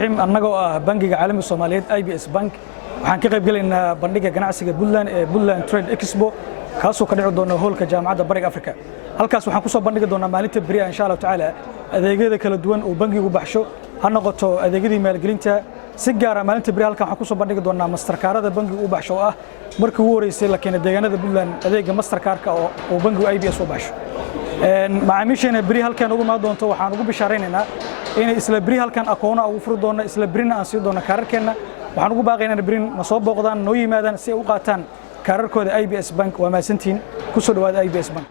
الرحيم annagoo ah bangiga caalamiga Soomaaliyeed IBS Bank waxaan ka qayb galaynaa bandhiga ganacsiga Puntland Trade Expo kaasoo ka dhici doona hoolka jaamacadda Bariga Afrika halkaas waxaan ku soo bandhigi doonaa maalinta bariya insha Allah taala adeegyada kala duwan oo bangigu baxsho ha noqoto adeegyadii maalgelinta si gaar ah maalinta bariya halkaan waxaan ku soo bandhigi doonaa Mastercard-da bangigu u baxsho ah markii ugu horeysay la keenay deegaanada Puntland adeega Mastercard-ka oo bangigu IBS u baxsho macaamiisheena bari halkaan ugu imaan doonto waxaan ugu bishaareynaa inay isla bari halkaan akoona ugu furi doona isla barina aan sii doona kaararkeena waxaan ugu baaqaynaa barin ma soo booqdaan noo yimaadaan si ay u qaataan kaararkooda IBS Bank waa maasantiin ku soo dhawaada IBS Bank